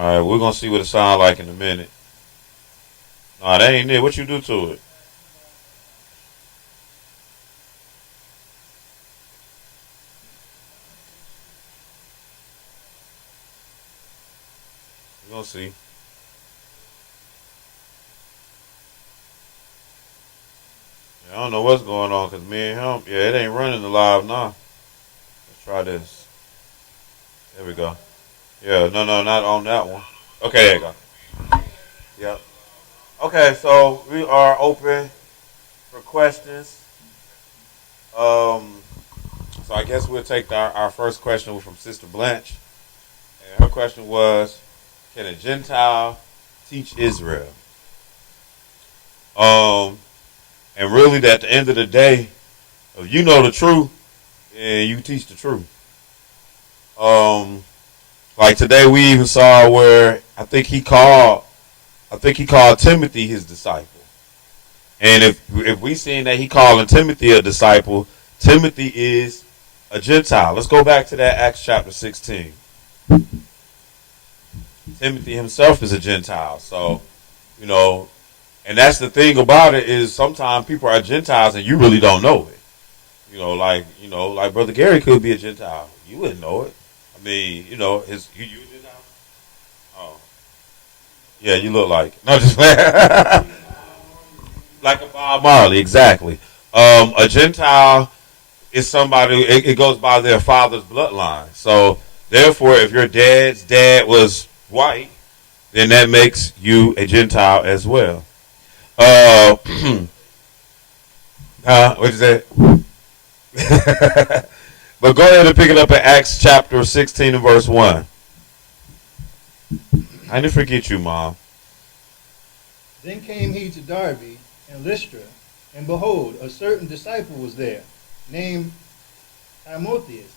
All right, we're gonna see what it sounds like in a minute. Nah, that ain't it. What you do to it? We're gonna see. Yeah, I don't know what's going on because me and him, yeah, it ain't running the live now. Let's try this. There we go. Yeah, no, no, not on that one. Okay, there you go. Yep. Okay, so we are open for questions. Um, so I guess we'll take our first question from Sister Blanche. And her question was, can a Gentile teach Israel? Um, and really, at the end of the day, if you know the truth, and you teach the truth. Um, like today, we even saw where I think he called Timothy his disciple. And if we seen that he calling Timothy a disciple, Timothy is a Gentile. Let's go back to that Acts chapter 16. Timothy himself is a Gentile. So, you know, and that's the thing about it is sometimes people are Gentiles and you really don't know it. Like Brother Gary could be a Gentile. You wouldn't know it. I mean, you a Gentile? Oh, yeah, you look like it. No, just like a Bob Marley, exactly. A Gentile is somebody. It goes by their father's bloodline. So therefore, if your dad's dad was white, then that makes you a Gentile as well. Uh, what is that? But go ahead and pick it up at Acts chapter 16 and verse 1. I didn't forget you, Mom. Then came he to Derbe and Lystra, and behold, a certain disciple was there, named Timotheus.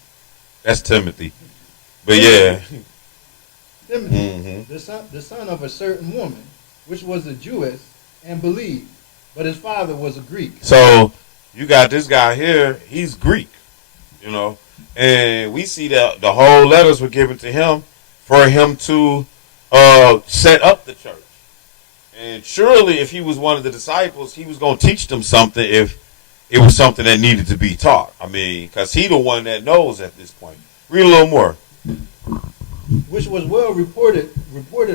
That's Timothy. But yeah. Timothy, Mm-hmm. the son of a certain woman, which was a Jewess, and believed, but his father was a Greek. So you got this guy here, he's Greek, and we see that the whole letters were given to him for him to set up the church. And surely if he was one of the disciples, he was going to teach them something if it was something that needed to be taught. I mean, because he the one that knows at this point. Read a little more. Which was well reported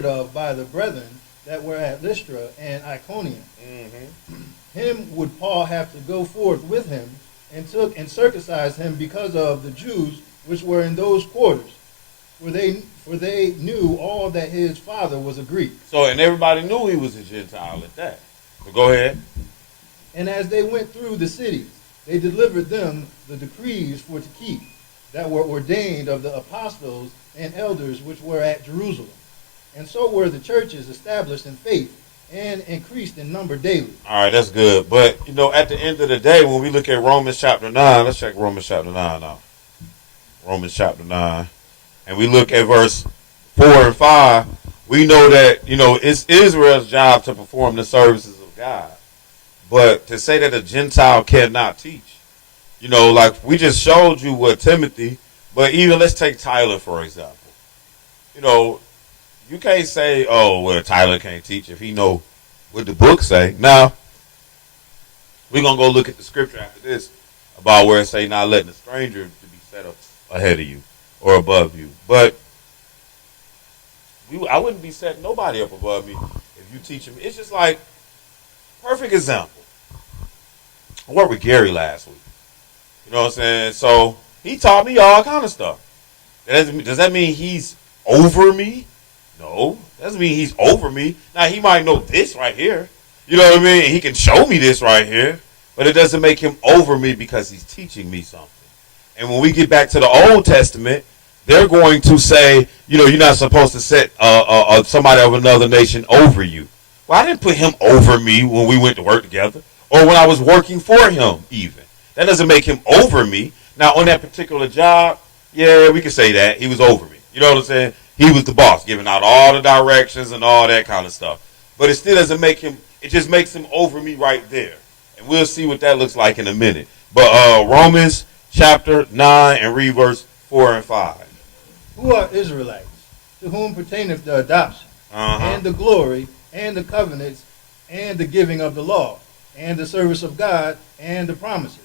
of by the brethren that were at Lystra and Iconium. Mm-hmm. Him would Paul have to go forth with him, and took and circumcised him because of the Jews which were in those quarters, for they knew all that his father was a Greek. So, and everybody knew he was a Gentile at that. So go ahead. And as they went through the cities, they delivered them the decrees for to keep, that were ordained of the apostles and elders which were at Jerusalem. And so were the churches established in faith and increased in number daily. All right, that's good. But, at the end of the day, when we look at Romans chapter 9, let's check Romans chapter 9 now. Romans chapter 9. And we look at verse 4 and 5, we know that, it's Israel's job to perform the services of God. But to say that a Gentile cannot teach, like we just showed you what Timothy, but even let's take Tyler, for example. You can't say, oh, well, Tyler can't teach if he know what the book say. Now, we're going to go look at the scripture after this about where it say not letting a stranger to be set up ahead of you or above you. But I wouldn't be setting nobody up above me if you teach me. It's just like, perfect example. I worked with Gary last week. You know what I'm saying? So he taught me all kind of stuff. Does that mean he's over me? No, that doesn't mean he's over me. Now, he might know this right here. You know what I mean? He can show me this right here. But it doesn't make him over me because he's teaching me something. And when we get back to the Old Testament, they're going to say, you're not supposed to set somebody of another nation over you. Well, I didn't put him over me when we went to work together or when I was working for him even. That doesn't make him over me. Now, on that particular job, yeah, we can say that. He was over me. You know what I'm saying? He was the boss, giving out all the directions and all that kind of stuff. But it still doesn't make him, it just makes him over me right there. And we'll see what that looks like in a minute. But Romans chapter 9 and read verse 4 and 5. Who are Israelites? to whom pertaineth the adoption, and the glory, and the covenants, and the giving of the law, and the service of God, and the promises,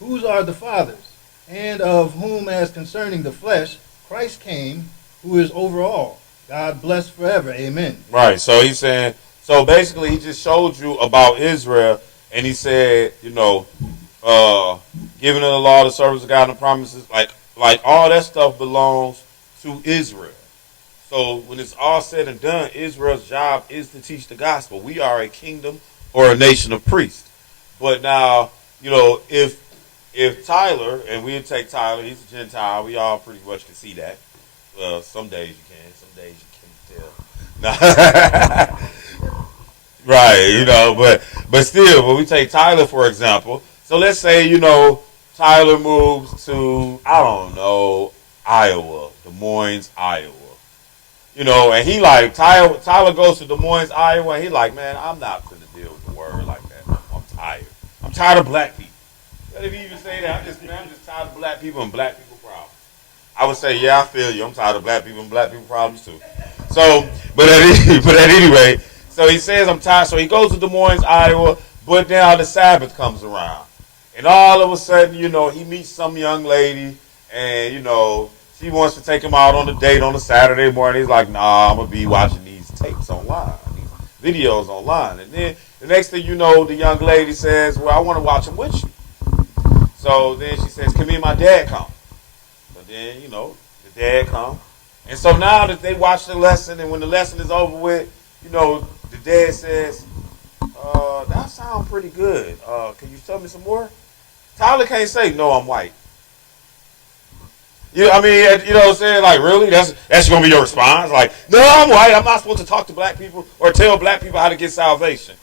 whose are the fathers, and of whom as concerning the flesh Christ came, who is over all, God bless forever. Amen. Right. So he's saying, so basically he just showed you about Israel, and he said, giving of the law, the service of God, and the promises, like all that stuff belongs to Israel. So when it's all said and done, Israel's job is to teach the gospel. We are a kingdom or a nation of priests. But now, if Tyler, and we'll take Tyler, he's a Gentile, we all pretty much can see that. Some days you can, some days you can't tell. Right, but still, when we take Tyler for example, so let's say, Tyler moves to, I don't know, Iowa, Des Moines, Iowa. And he Tyler goes to Des Moines, Iowa, and he like, man, I'm not gonna deal with the word like that. I'm tired. I'm tired of black people. But if you even say that, I'm just tired of black people and black people problems. I would say, yeah, I feel you. I'm tired of black people and black people problems too. So, but at any rate, so he says I'm tired. So he goes to Des Moines, Iowa, but now the Sabbath comes around. And all of a sudden, he meets some young lady, and, she wants to take him out on a date on a Saturday morning. He's like, nah, I'm going to be watching these tapes online, these videos online. And then the next thing you know, the young lady says, well, I want to watch them with you. So then she says, can me and my dad come? But then, the dad come. And so now that they watch the lesson, and when the lesson is over with, the dad says, that sounds pretty good. Can you tell me some more? Tyler can't say, no, I'm white. You know what I'm saying? Like, really? That's going to be your response? Like, no, I'm white. I'm not supposed to talk to black people or tell black people how to get salvation.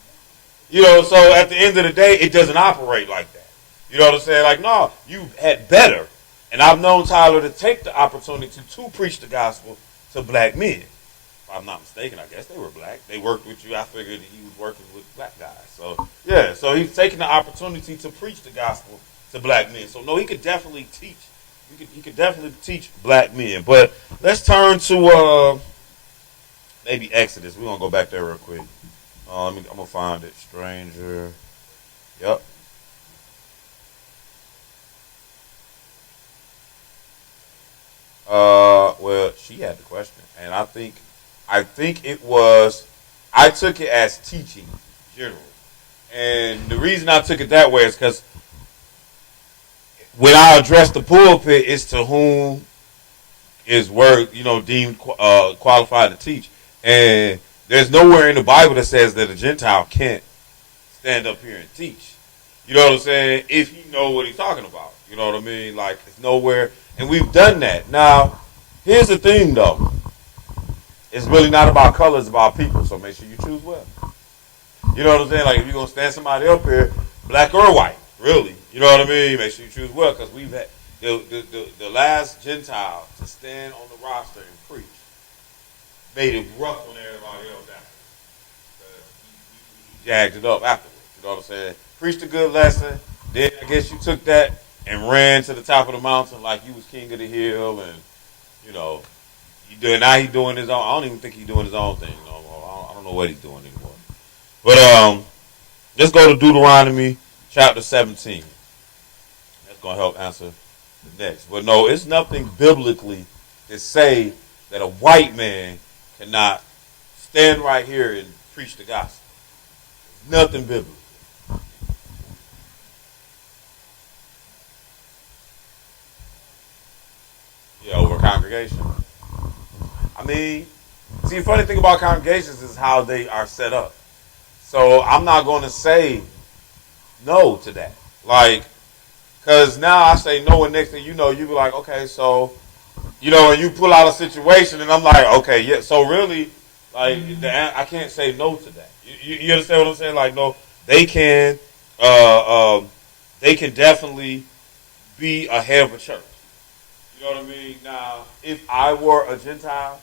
So at the end of the day, it doesn't operate like that. You know what I'm saying? Like, no, you had better. And I've known Tyler to take the opportunity to preach the gospel to black men. If I'm not mistaken, I guess they were black. They worked with you. I figured he was working with black guys. So, yeah, so he's taking the opportunity to preach the gospel to black men. So, no, he could definitely teach. He could definitely teach black men. But let's turn to maybe Exodus. We're going to go back there real quick. I'm going to find it. Stranger. Yep. Well, she had the question. And I think it was, I took it as teaching general. And the reason I took it that way is because when I address the pulpit, it's to whom is word, deemed qualified to teach. And there's nowhere in the Bible that says that a Gentile can't stand up here and teach. You know what I'm saying? If he know what he's talking about. You know what I mean? Like, it's nowhere. And we've done that. Now, here's the thing, though. It's really not about color. It's about people. So make sure you choose well. You know what I'm saying? Like, if you're going to stand somebody up here, black or white, really. You know what I mean? Make sure you choose well, because we've had the last Gentile to stand on the roster and preach made it rough on everybody else after. He jagged it up afterwards. You know what I'm saying? Preached a good lesson. Then I guess you took that and ran to the top of the mountain like you was king of the hill, and now he's doing his own. I don't even think he's doing his own thing no more. I don't know what he's doing anymore. But let's go to Deuteronomy chapter 17. That's gonna help answer the next. But no, it's nothing biblically to say that a white man cannot stand right here and preach the gospel. There's nothing biblical. Yeah, over congregation. I mean, see, the funny thing about congregations is how they are set up. So I'm not going to say no to that. Like, because now I say no, and next thing you know, you be like, okay, so, and you pull out a situation, and I'm like, okay, yeah, so really, like, I can't say no to that. You understand what I'm saying? Like, no, they can definitely be a head of a church. You know what I mean? Now, if I were a Gentile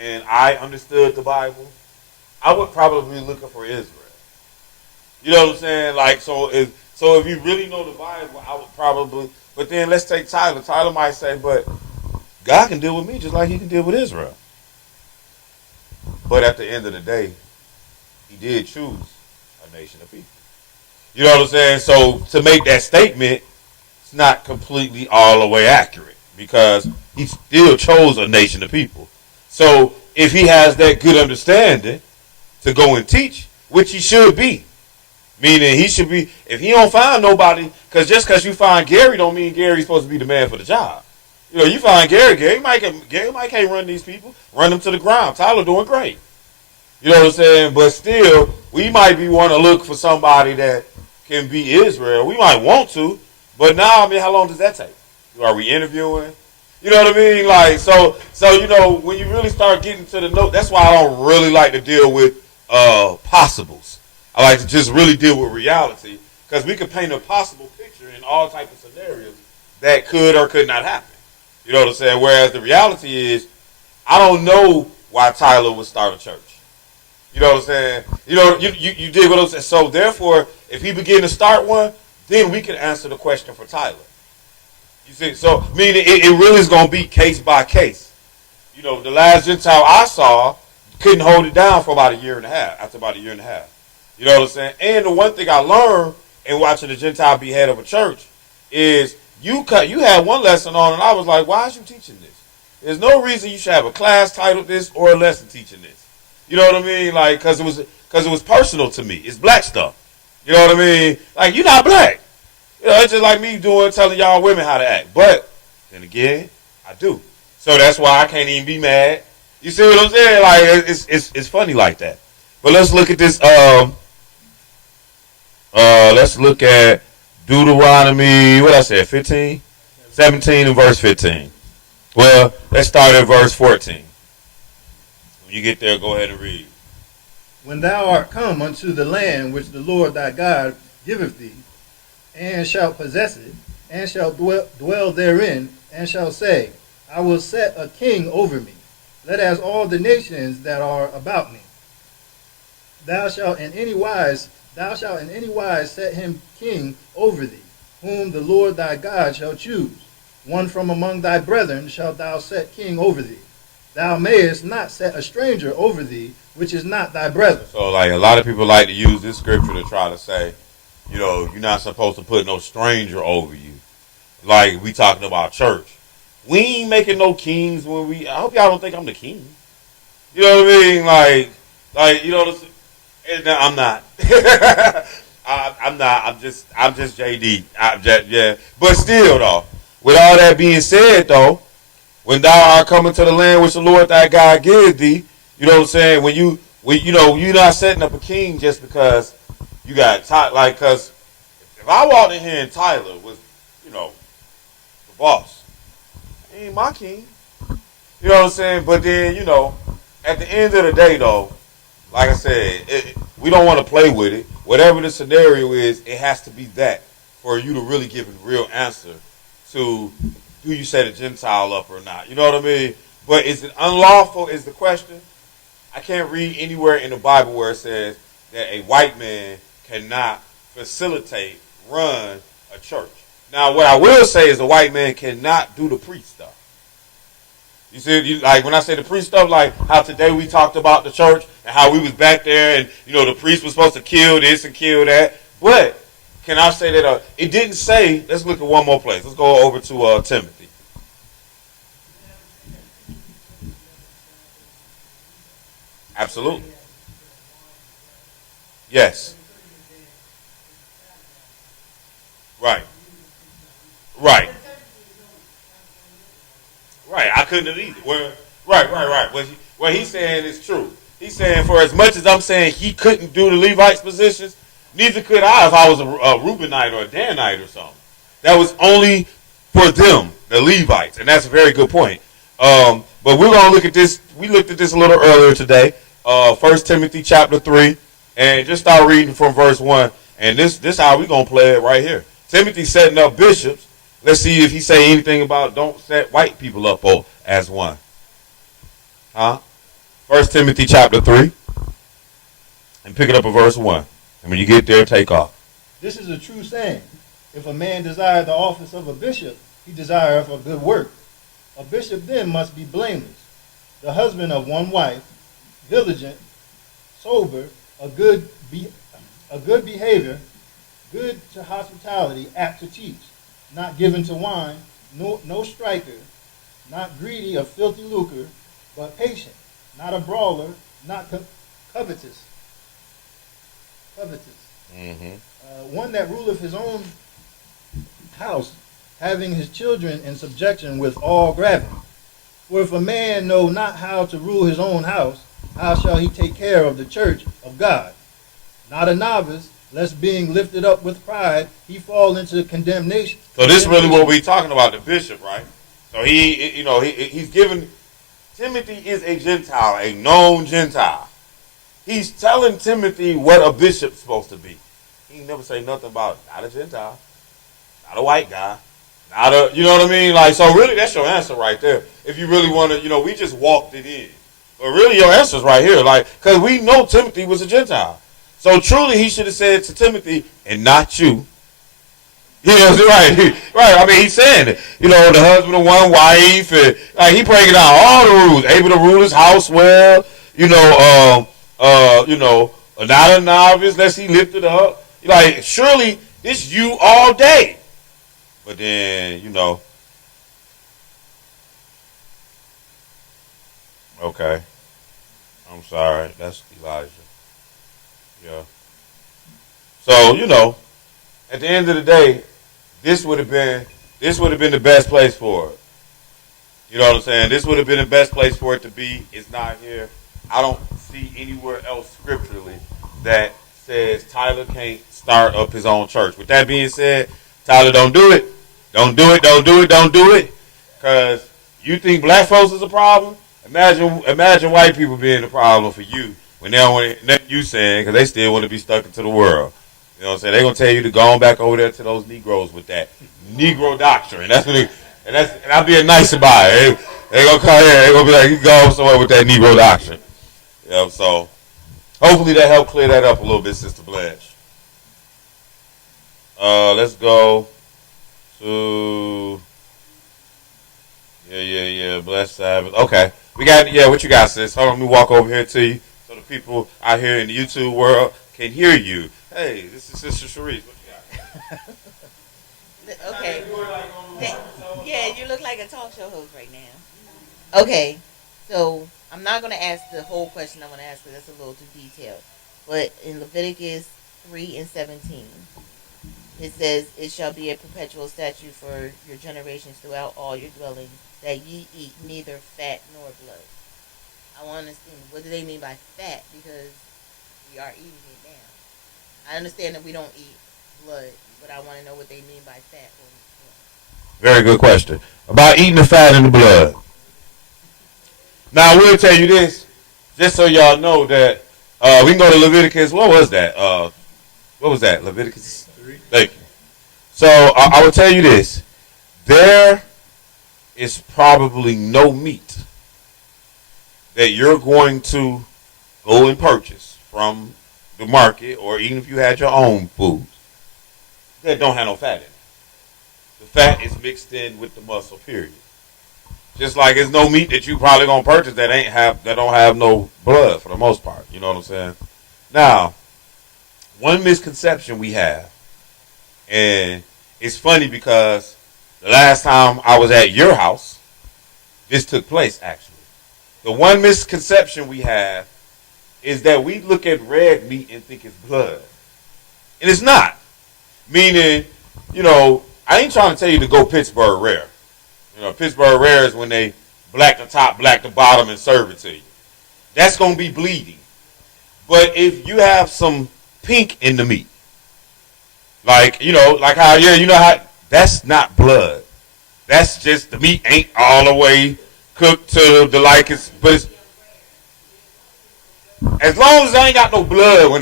and I understood the Bible, I would probably be looking for Israel. You know what I'm saying? Like, so if you really know the Bible, I would probably. But then let's take Tyler. Tyler might say, but God can deal with me just like he can deal with Israel. But at the end of the day, he did choose a nation of people. You know what I'm saying? So to make that statement, it's not completely all the way accurate because he still chose a nation of people. So if he has that good understanding to go and teach, which he should be, meaning he should be, if he don't find nobody, because just because you find Gary don't mean Gary's supposed to be the man for the job. You know, you find Gary might can't run these people, run them to the ground. Tyler doing great. You know what I'm saying? But still, we might be want to look for somebody that can be Israel. We might want to, but now, I mean, how long does that take? Are we interviewing? You know what I mean? Like, so you know, when you really start getting to the note, that's why I don't really like to deal with possibles. I like to just really deal with reality because we could paint a possible picture in all types of scenarios that could or could not happen. You know what I'm saying? Whereas the reality is, I don't know why Tyler would start a church. You know what I'm saying? You know, you did what I'm saying. So therefore, if he begin to start one, then we can answer the question for Tyler. You see, so meaning it really is going to be case by case. You know, the last Gentile I saw couldn't hold it down for about a year and a half. After about a year and a half, you know what I'm saying? And the one thing I learned in watching the Gentile be head of a church is you had one lesson on, and I was like, why is you teaching this? There's no reason you should have a class titled this or a lesson teaching this. You know what I mean? Like, because it was personal to me. It's black stuff. You know what I mean? Like, you're not black. You know, it's just like me telling y'all women how to act. But then again, I do. So that's why I can't even be mad. You see what I'm saying? Like, it's funny like that. But let's look at this. Let's look at Deuteronomy. What I said? 15, 17, and verse 15. Well, let's start at verse 14. When you get there, go ahead and read. When thou art come unto the land which the Lord thy God giveth thee, and shalt possess it, and shalt dwell therein, and shalt say, I will set a king over me, let as all the nations that are about me. Thou shalt in any wise set him king over thee, whom the Lord thy God shall choose. One from among thy brethren shalt thou set king over thee. Thou mayest not set a stranger over thee, which is not thy brother. So, like, a lot of people like to use this scripture to try to say, you know, you're not supposed to put no stranger over you. Like, we talking about church. We ain't making no kings when I hope y'all don't think I'm the king. You know what I mean? Like, you know, I'm not. I'm not. I'm just JD. Yeah. But still, though, with all that being said, though, when thou art coming to the land which the Lord thy God gave thee, you know what I'm saying? When you're not setting up a king just because you got because if I walked in here and Tyler was, you know, the boss, he ain't my king. You know what I'm saying? But then, you know, at the end of the day, though, like I said, we don't want to play with it. Whatever the scenario is, it has to be that for you to really give a real answer to do you set a Gentile up or not. You know what I mean? But is it unlawful is the question. I can't read anywhere in the Bible where it says that a white man cannot facilitate, run a church. Now, what I will say is a white man cannot do the priest stuff. You see, like when I say the priest stuff, like how today we talked about the church and how we was back there and, you know, the priest was supposed to kill this and kill that. But can I say that it didn't say, let's look at one more place. Let's go over to Timothy. Absolutely. Yes. Right. Right. Right. I couldn't have either. Well, right. What he's saying is true. He's saying for as much as I'm saying he couldn't do the Levites positions, neither could I if I was a Reubenite or a Danite or something. That was only for them, the Levites, and that's a very good point. But we're going to look at this. We looked at this a little earlier today. 1 Timothy chapter 3, and just start reading from verse 1. And this how we're going to play it right here. Timothy setting up bishops. Let's see if he say anything about don't set white people up as one. 1 Timothy chapter 3, and pick it up at verse 1. And when you get there, take off. This is a true saying. If a man desire the office of a bishop, he desireth a good work. A bishop then must be blameless, the husband of one wife, diligent, sober, a good behavior, good to hospitality, apt to teach, not given to wine, no striker, not greedy of filthy lucre, but patient, not a brawler, not covetous. Covetous. One that ruleth his own house, having his children in subjection with all gravity. For if a man know not how to rule his own house, how shall he take care of the church of God? Not a novice, lest being lifted up with pride, he fall into condemnation. So this is really what we're talking about, the bishop, right? So he's given, Timothy is a Gentile, a known Gentile. He's telling Timothy what a bishop's supposed to be. He never say nothing about not a Gentile, not a white guy, not a, you know what I mean? Like, so really that's your answer right there. If you really want to, we just walked it in. But really your answer's right here. Like, because we know Timothy was a Gentile. So truly he should have said to Timothy, and not you. Right. I mean, he's saying it. The husband of one wife, and like he breaking down all the rules, able to rule his house well. Not a novice, lest he lifted up. Like, surely it's you all day. But then, okay. I'm sorry. That's Elijah. Yeah. So, at the end of the day, this would have been the best place for it. You know what I'm saying? This would have been the best place for it to be. It's not here. I don't see anywhere else scripturally that says Tyler can't start up his own church. With that being said, Tyler, don't do it. Don't do it. Don't do it. Don't do it. Because you think black folks is a problem? Imagine white people being the problem for you when they don't want to, you saying, because they still want to be stuck into the world. You know what I'm saying? They're going to tell you to go on back over there to those Negroes with that Negro doctrine. That's what and I'm being nice about it. They're going to come here. They're going to be like, you go somewhere with that Negro doctrine. So hopefully that helped clear that up a little bit, Sister Blanche. Let's go to Blessed Sabbath. Okay, we got what you got, sis? Hold on, let me walk over here to you so the people out here in the YouTube world can hear you. Hey, this is Sister Sharice. What you got? Okay. Yeah, you look like a talk show host right now. Okay, so I'm not going to ask the whole question I'm going to ask because that's a little too detailed. But in Leviticus 3:17, it says, "It shall be a perpetual statute for your generations throughout all your dwellings, that ye eat neither fat nor blood." I want to understand, what do they mean by fat? Because we are eating it now. I understand that we don't eat blood, but I want to know what they mean by fat. Very good question. About eating the fat and the blood. Now, I will tell you this, just so y'all know that we can go to Leviticus. What was that? Leviticus 3. Thank you. So, I will tell you this. There is probably no meat that you're going to go and purchase from the market, or even if you had your own foods, that don't have no fat in it. The fat is mixed in with the muscle, period. Just like there's no meat that you probably gonna purchase that don't have no blood for the most part. You know what I'm saying? Now, one misconception we have, and it's funny because the last time I was at your house, this took place actually. The one misconception we have is that we look at red meat and think it's blood. And it's not. Meaning, I ain't trying to tell you to go Pittsburgh Rare. Pittsburgh Rare is when they black the top, black the bottom, and serve it to you. That's going to be bleeding. But if you have some pink in the meat, like how, that's not blood. That's just the meat ain't all the way cooked to the like it's, but it's, as long as I ain't got no blood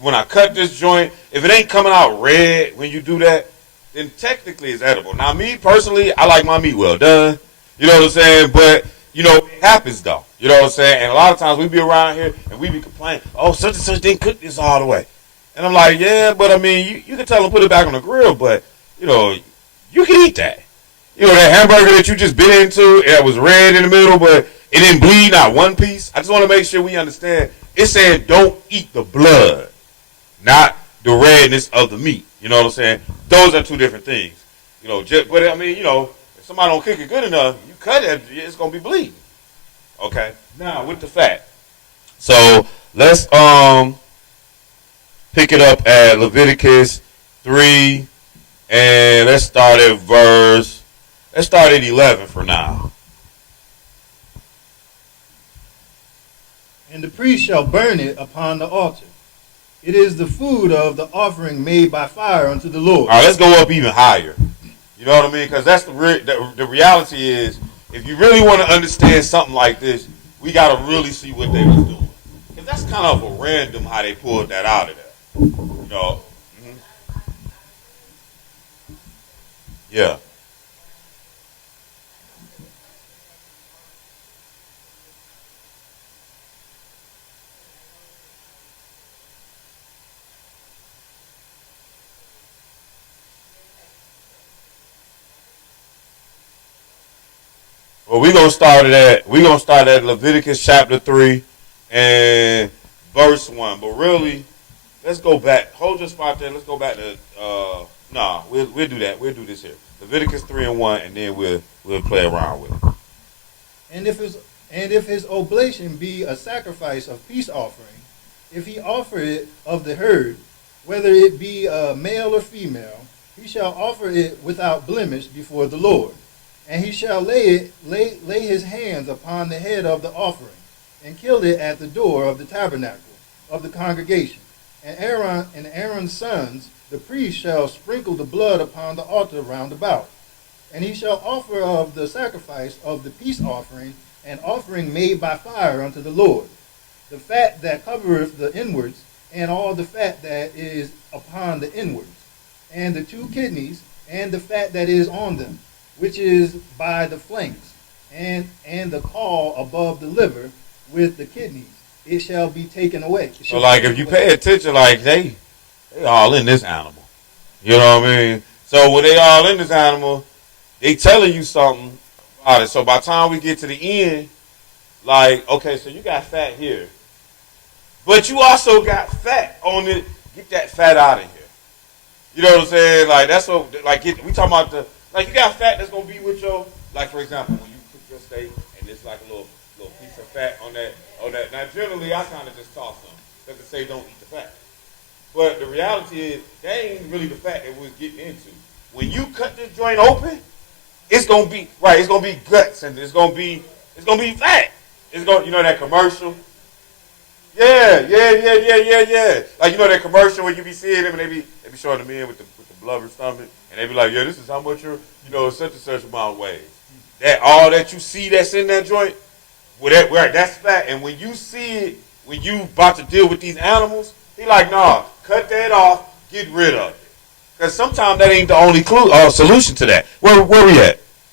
when I cut this joint, if it ain't coming out red when you do that, then technically it's edible. Now, me personally, I like my meat well done. You know what I'm saying? But, it happens though. You know what I'm saying? And a lot of times we be around here and we be complaining, oh, such and such didn't cook this all the way. And I'm like, yeah, but I mean, you can tell them put it back on the grill, but, you can eat that. You know, that hamburger that you just bit into, it was red in the middle, but it didn't bleed, not one piece. I just want to make sure we understand. It said don't eat the blood, not the redness of the meat. You know what I'm saying? Those are two different things. You know, but I mean, you know, if somebody don't cook it good enough, you cut it, it's gonna be bleeding. Okay. Now with the fat. So let's pick it up at Leviticus 3, and let's start at 11 for now. And the priest shall burn it upon the altar. It is the food of the offering made by fire unto the Lord. All right, let's go up even higher. You know what I mean? Because that's the reality is, if you really want to understand something like this, we got to really see what they was doing. Because that's kind of a random how they pulled that out of there. You know? Yeah. Well, we're gonna start at Leviticus chapter 3 and verse 1. But really, let's go back. Hold your spot there. Let's go back to we'll do that. We'll do this here. Leviticus 3 and 1, and then we'll play around with it. And if his oblation be a sacrifice of peace offering, if he offer it of the herd, whether it be male or female, he shall offer it without blemish before the Lord. And he shall lay his hands upon the head of the offering, and kill it at the door of the tabernacle of the congregation. And Aaron's sons, the priest, shall sprinkle the blood upon the altar round about. And he shall offer of the sacrifice of the peace offering an offering made by fire unto the Lord, the fat that covereth the inwards, and all the fat that is upon the inwards, and the 2 kidneys, and the fat that is on them, which is by the flanks, and the caul above the liver with the kidneys. It shall be taken away. So, like, if you pay attention, like, they all in this animal. You know what I mean? So, when they all in this animal, they telling you something about it. So, by the time we get to the end, like, okay, so you got fat here. But you also got fat on it. Get that fat out of here. You know what I'm saying? Like, that's what, like, we talking about like, you got fat that's going to be with your, like, for example, when you cook your steak and it's like a little piece of fat on that. Now, generally, I kind of just toss them because they say don't eat the fat. But the reality is, that ain't really the fat that we was getting into. When you cut this joint open, it's going to be, right, it's going to be guts and it's going to be fat. It's going, you know that commercial? Yeah. Like, you know that commercial where you be seeing them and they be showing the men with the blubber stomach, and they be like, yeah, this is how much such and such amount weighs. That all that you see that's in that joint, that's fat. And when you see it, when you about to deal with these animals, he like, nah, cut that off, get rid of it. Because sometimes that ain't the only solution to that. Where we at?